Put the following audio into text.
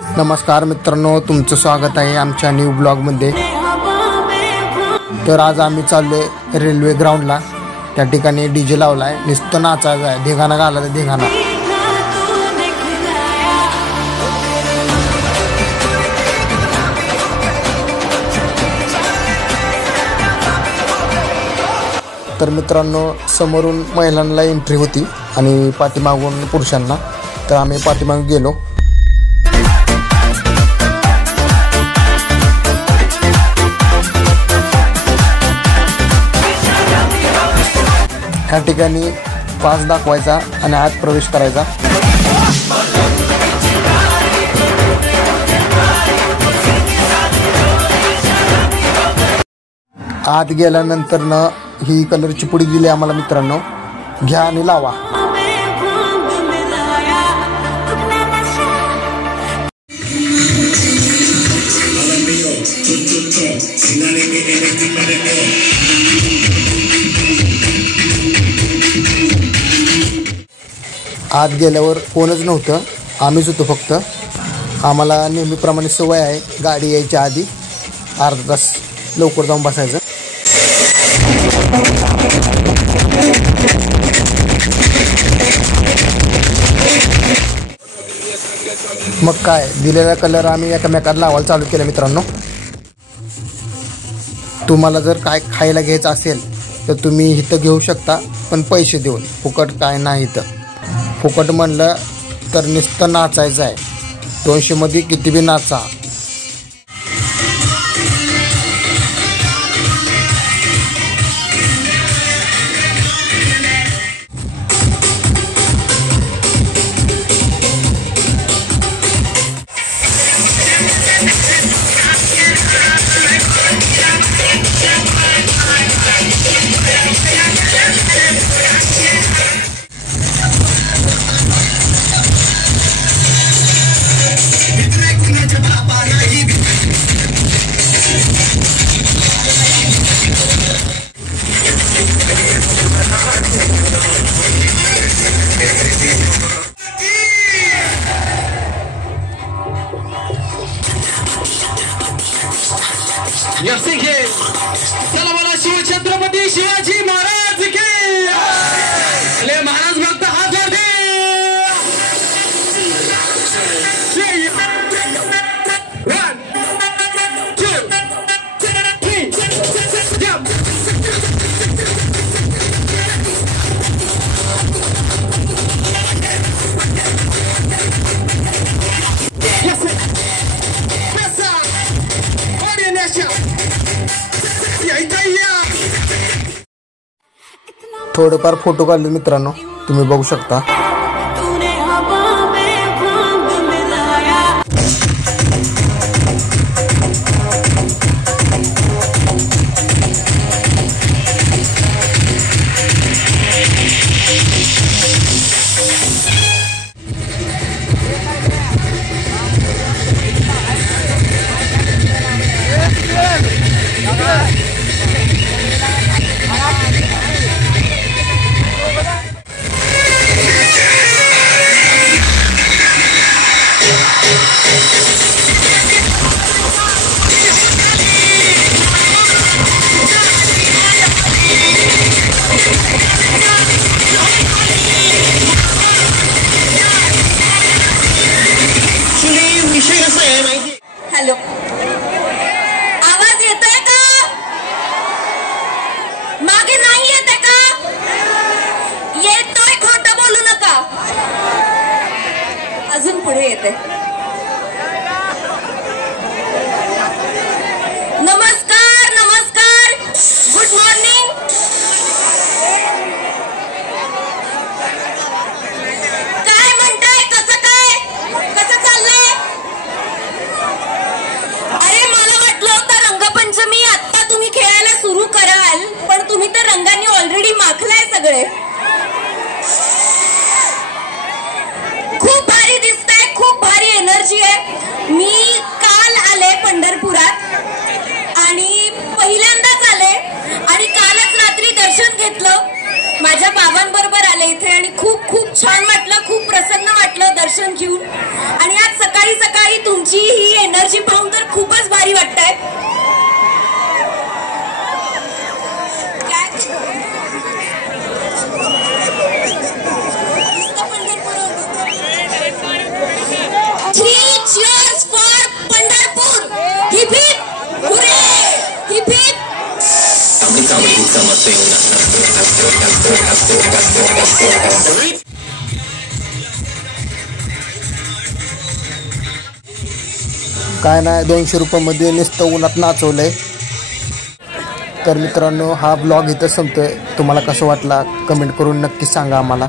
नमस्कार मित्रांनो, तुमचं स्वागत आहे आमच्या न्यू ब्लॉगमध्ये। तर आज आम्ही चाललोय रेल्वे ग्राउंडला। त्या ठिकाणी डीजे लावलाय, नुसतं नाचायचं आहे, धिगाणा घालायचा धिगाणा। तर मित्रांनो, समोरून महिलांना एंट्री होती आणि पाठीमागून पुरुषांना। तर आम्ही पाठीमागे गेलो। ह्या ठिकाणी पास दाखवायचा आणि आत प्रवेश करायचा। आत गेल्यानंतर न ही कलरची पुडी दिली आम्हाला मित्रांनो, घ्या आणि लावा। आत गेल्यावर कोणच नव्हतं, आम्हीच होतो फक्त। आम्हाला नेहमीप्रमाणे सवय आहे गाडी यायच्या आधी अर्धा तास लवकर जाऊन बसायचं। मग काय, दिलेला कलर आम्ही एकमेकाला लावायला चालू केलं मित्रांनो। तुम्हाला जर काय खायला घ्यायचं असेल तर तुम्ही इथं घेऊ शकता, पण पैसे देऊन। फुकट काय नाही इथं। फुकट म्हणलं तर नुसतं नाचायचं आहे, 200 मध्ये किती बी नाचा। चला बोला शिवछत्रपती शिवाजी महाराज की। ले महाराज भक्त हात वर दे। थोडेफार फोटो काढले मित्रांनो, तुम्ही बघू शकता। हॅलो, आवाज येतोय का? मागे नाही येते का? येतोय, खोटं बोलू नका। अजून पुढे येते। नमस्कार नमस्कार, गुड मॉर्निंग। काय म्हणताय, कसं काय, कसं चाललंय? अरे मला वाटलं होतं रंगपंचमी आता तुम्ही खेळायला सुरू कराल, पण तुम्ही तर रंगांनी ऑलरेडी माखलाय सगळे। खूप भारी दिसतंय, खूप भारी एनर्जी आहे। मी काल आले पंढरपुरात आणि पहिल्यांदाच आले आणि कालच रात्री दर्शन घेतलं। माझ्या बाबांबरोबर आले इथे आणि खूप खूप छान वाटलं, खूप प्रसन्न वाटलं दर्शन घेऊन। आणि आज सकाळी सकाळी तुमची ही एनर्जी पाहून तर खूपच भारी वाटतंय. Cheers for Pandharpur. Hip hip hurray. Hip hip. काय नाही 200 रुपयामध्ये नुसतं उन्हात नाचवलंय. तर मित्रांनो, हा ब्लॉग इथं संपतोय. तुम्हाला कसं वाटला कमेंट करून नक्की सांगा आम्हाला.